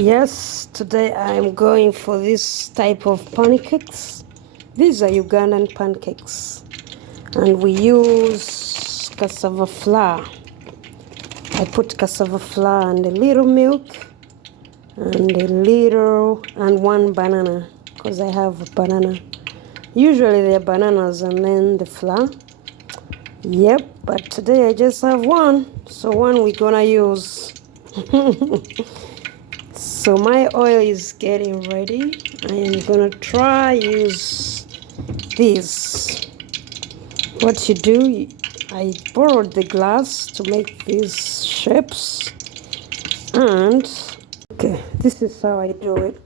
Yes, today I'm going for this type of pancakes. These are Ugandan pancakes, and we use cassava flour. I put cassava flour and a little milk and one banana, because I have a banana. Usually they're bananas and then the flour. Yep, but today I just have one, so one we're gonna use. So my oil is getting ready. I am gonna try use this. What you do, I borrowed the glass to make these shapes, and okay, this is how I do it.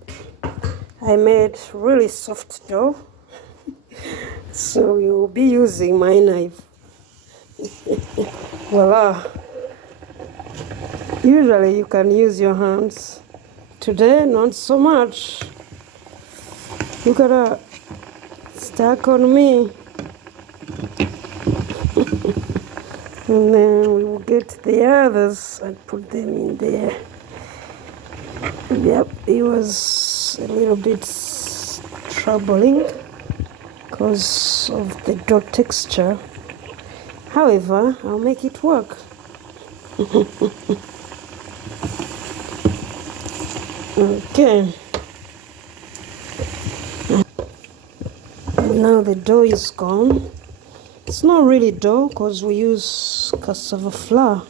I made really soft dough, so you'll be using my knife. Voila! Usually you can use your hands. Today, not so much. You gotta stack on me. And then we will get the others and put them in there. Yep, it was a little bit troubling because of the dough texture. However, I'll make it work. Okay. Now the dough is gone. It's not really dough because we use cassava flour.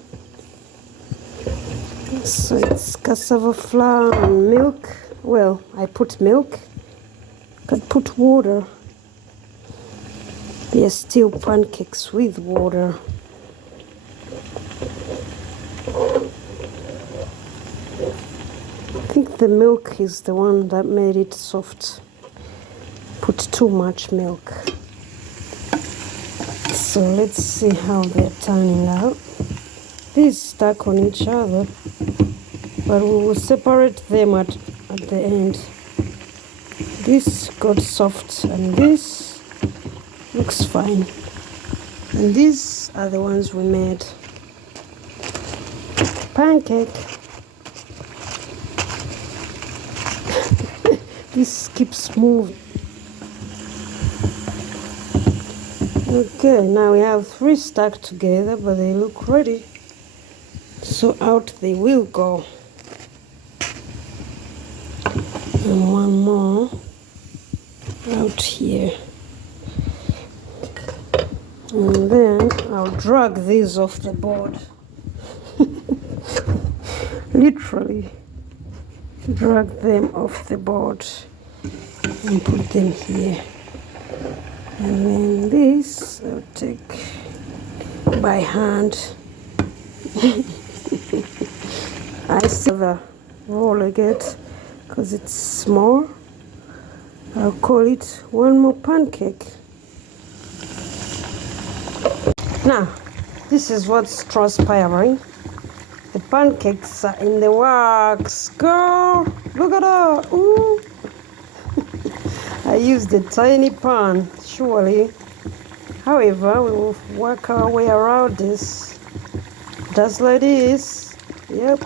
So it's cassava flour and milk. Well, I put milk. Could put water. They're still pancakes with water. I think the milk is the one that made it soft. Put too much milk. So let's see how they're turning out. These stuck on each other, but we will separate them at the end. This got soft and this looks fine. And these are the ones we made. Pancake. This keeps moving. Okay, now we have 3 stacked together, but they look ready. So out they will go. And one more out here. And then I'll drag these off the board. Literally drag them off the board and put them here. And then this I'll take by hand. I still have a roll again because it's small. I'll call it one more pancake. Now, this is what's transpiring. The pancakes are in the works. Girl, look at her. Ooh. I used a tiny pan, surely. However, we will work our way around this. Just like this. Yep.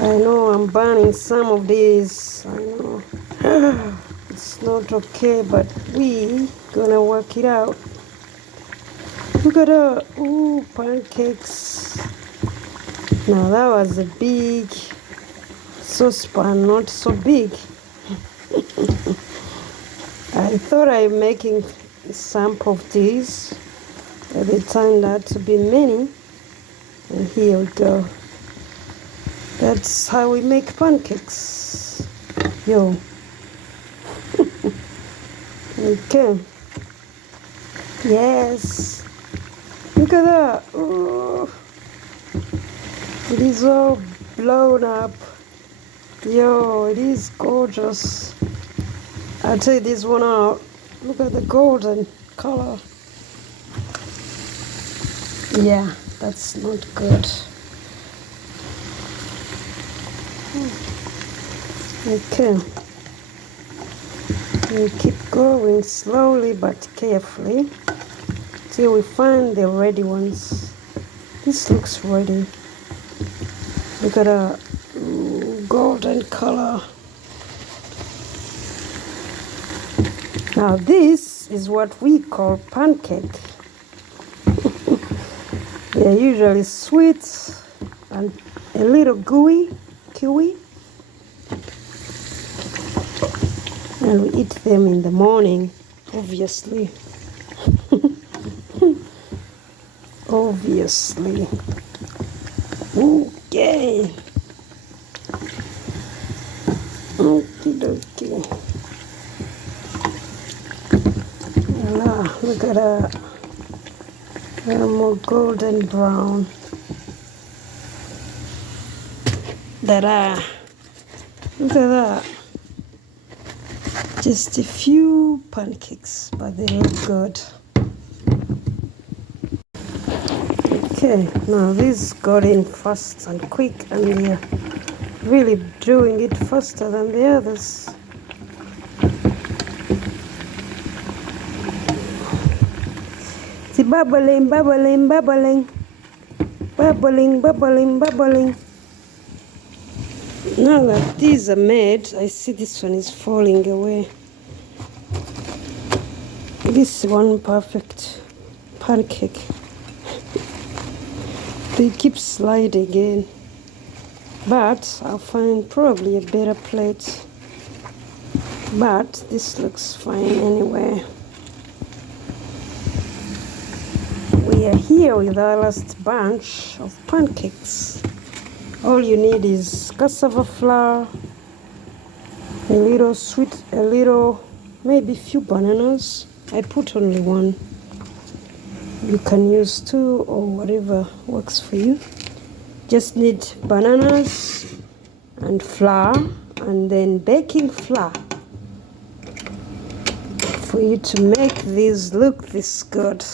I know I'm burning some of these. I know. It's not okay, but we gonna work it out. Look at her. Ooh, pancakes. Now that was a big saucepan, not so big. I thought I'm making a sample of these, but they turned out to be many. And here we go. That's how we make pancakes. Yo. Okay. Yes. Look at that. Ooh. It is all blown up. Yo, it is gorgeous. I'll take this one out. Look at the golden color. Yeah, that's not good. Okay. We keep going slowly but carefully till we find the ready ones. This looks ready. Look at a golden color. Now this is what we call pancake. They're usually sweet and a little gooey, and we eat them in the morning, obviously. Obviously. Okay. Okie dokie. Voila, look at that. A little more golden brown. Ta-da! Look at that. Just a few pancakes, but they look good. Okay, now these got in fast and quick, and they're really doing it faster than the others. See, bubbling, bubbling, bubbling, bubbling, bubbling, bubbling. Now that these are made, I see this one is falling away. This one perfect pancake. They keep sliding in, but I'll find probably a better plate. But this looks fine anyway. We are here with our last bunch of pancakes. All you need is cassava flour, a little sweet, maybe few bananas. I put only one. You can use two or whatever works for you. Just need bananas and flour, and then baking flour for you to make these look this good.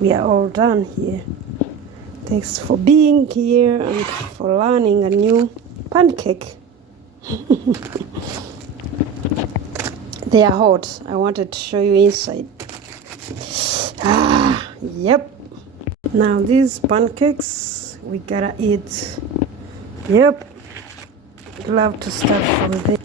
We are all done here. Thanks for being here and for learning a new pancake. They are hot. I wanted to show you inside. Yep. Now these pancakes we gotta eat. Yep. Love to start from there.